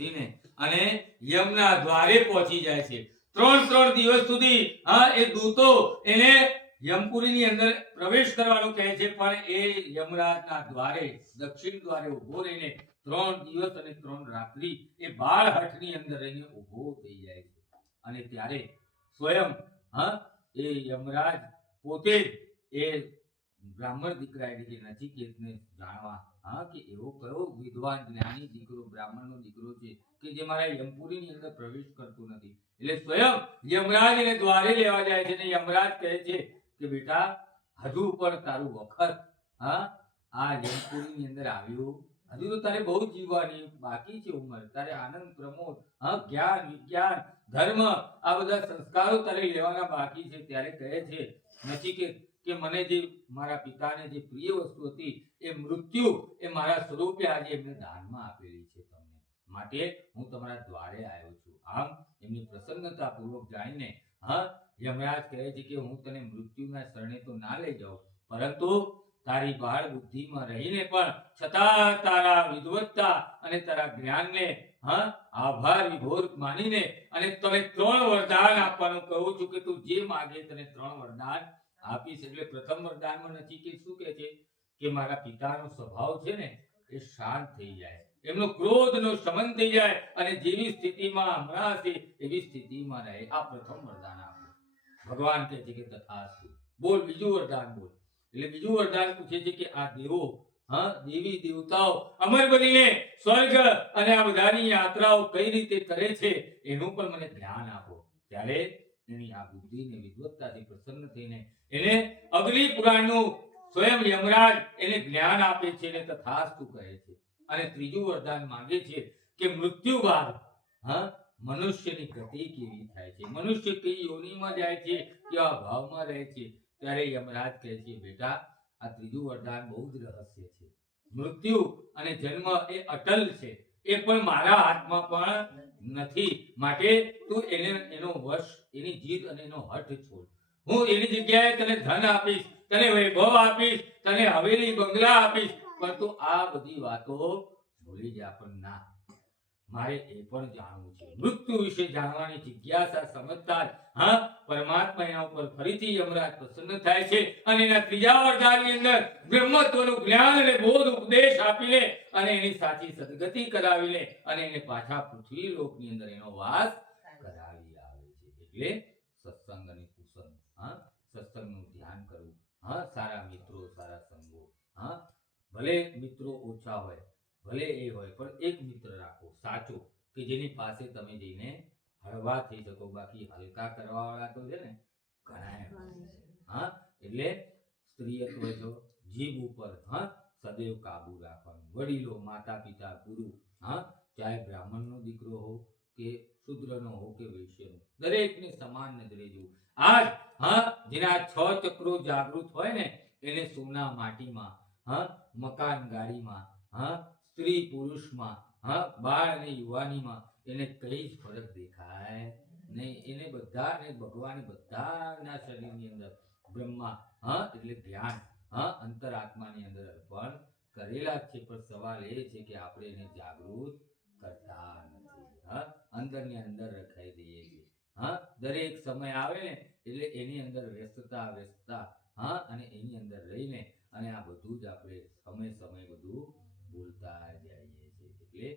બેસીને અને યમના દ્વારે પહોંચી જાય છે. 3 દિવસ સુધી એ દૂતો એને યમપુરીની અંદર પ્રવેશ કરવાનું કહે છે, પણ એ યમરાજના દ્વારે દક્ષિણ દ્વારે ઊભો રહીને 3 દિવસ અને 3 રાત્રિ એ બાળહઠની અંદર રહીને ઊભો થઈ જાય છે. અને ત્યારે સ્વયં એ યમરાજ પોતે એ બ્રાહ્મણ દીકરા એટલે કે નચિકેતને જાણવા કે એવો કયો વિદ્વાન જ્ઞાની દીકરો બ્રાહ્મણનો દીકરો છે કે જે મારા યમપુરીની અંદર પ્રવેશ કરતો નથી. એટલે સ્વયં યમરાજ એને દ્વારે લેવા જાય છે અને યમરાજ કહે છે કે બેટા, હજુ પણ તારું વખત આ યમપુરીની અંદર આવ્યું, હજુ તો તારે બહુ જીવવાની બાકી છે ઉંમર, તારે આનંદ પ્રમોદ જ્ઞાન વિજ્ઞાન ધર્મ આ બધા સંસ્કારો તારે લેવાના બાકી છે. ત્યારે કહે છે નચિકેત કે મને જે મારા પિતાને જે પ્રિય વસ્તુ હતી એ મૃત્યુ એ મારા સ્વરૂપે આજે એમને દાનમાં આપેલી છે તમને, માટે હું તમારા દ્વારે આવ્યો છું. આમ એમની પ્રસન્નતા પૂર્વક જાણીને યમરાજ કહે છે કે હું તને મૃત્યુના શરણે તો ના લઈ જાઉં, પરંતુ તારી બાળ બુદ્ધિમાં રહીને પણ છતાં તારા વિદ્વત્તા અને તારા જ્ઞાનને આભાર વિભોર માનીને અને તને 3 વરદાન આપવાનું કહું છું કે તું જે માગે તને 3 વરદાન આપીશ. એટલે પ્રથમ વરદાનમાં નચિકેત શું કહે છે કે મારા પિતાનો સ્વભાવ છે ને એ શાંત થઈ જાય, એમનો ક્રોધનો શમન થઈ જાય અને જેવી સ્થિતિમાં હમણાં હશે એવી સ્થિતિમાં રહે. આ પ્રથમ વરદાન આપો. ભગવાન કહે છે કે તથાસ્તુ. બોલ બીજું વરદાન બોલ. એટલે બીજું વરદાન પૂછે છે કે આ દેવો દેવી દેવતાઓ અમર બનીને સ્વર્ગ અને આ બધાની યાત્રાઓ કઈ રીતે કરે છે એનું પણ મને જ્ઞાન આપો. ત્યારે એની આ બુદ્ધિને વિદ્વત્તાથી પ્રસન્ન થઈને એને અગ્નિ પુરાણનું સ્વયં યમરાજ એને જ્ઞાન આપે છે અને તથાસ્તુ કહે છે. અને ત્રીજું વરદાન માંગે છે કે મૃત્યુ બાદ મનુષ્યની ગતિ કેવી થાય છે, મનુષ્ય કઈ યોનિમાં જાય છે, કેવા ભાવમાં રહે છે. ત્યારે યમરાજ કહે છે બેટા, આ ત્રીજું વરદાન બહુ જ રહસ્ય છે. મૃત્યુ અને જન્મ એ અટલ છે, એ પણ મારા હાથમાં પણ નથી, માટે તું એનો વશ, એની જીદ અને એનો હઠ છોડ. હું એની જગ્યાએ તને ધન આપીશ, તને વૈભવ આપીશ, તને હવેલી બંગલા આપીશ, પરંતુ આ બધી વાતો ભૂલી જા. પણ ના, મારે એ પણ જાણવું છે. મૃત્યુ વિશે જાણવાની જિજ્ઞાસા સમજતા પરમાત્મા એના ઉપર ફરીથી યમરાજ પ્રસન્ન થાય છે અને એના ત્રીજા વરદાનની અંદર બ્રહ્મત્વનું જ્ઞાન અને બોધ ઉપદેશ આપીને અને એની સાચી સદગતિ કરાવીને અને એને પાછા પૃથ્વી લોકની અંદર એનો વાસ કરાવી આવે છે. એટલે સત્સંગ અને કુસંગ, સત્સંગનું ધ્યાન કરવું, સારા મિત્રો સારા સંગો, ભલે મિત્રો ઓછા હોય, ભલે એ હોય, પણ એક મિત્ર રાખો સાચો કે જેની પાસે તમે જઈને હળવા થઈ શકો. બાકી હલકા કરવા વાળા તો છે ને ઘણા. એટલે સ્ત્રીયત્વ જો જીભ ઉપર સદૈવ કાબુ રાખવાનું. વડીલો, માતા પિતા, ગુરુ, ચાહે બ્રાહ્મણનો દીકરો હો કે શૂદ્રનો હો કે વૈશ્યનો, દરેકને સમાન નજરે જોવું. આજ જેના 6 ચક્રો જાગૃત હોય ને એને સોના માટીમાં, મકાન ગાડીમાં, સ્ત્રી પુરુષમાં, બાળ અને યુવાનીમાં એને કઈ જ ફરક દેખાય નહીં. એને બધાને ભગવાને બધાના શરીરની અંદર બ્રહ્મા એટલે ધ્યાન અંતરાત્માની અંદર અર્પણ કરેલા જ છે. પણ સવાલ એ છે કે આપણે એને જાગૃત કરતા નથી, અંદરની અંદર રખાઈ દઈએ છીએ. દરેક સમય આવે ને એટલે એની અંદર વ્યસ્તતા અને એની અંદર રહીને અને આ બધું જ આપણે સમય બધું ભૂલતા જઈએ છીએ. એટલે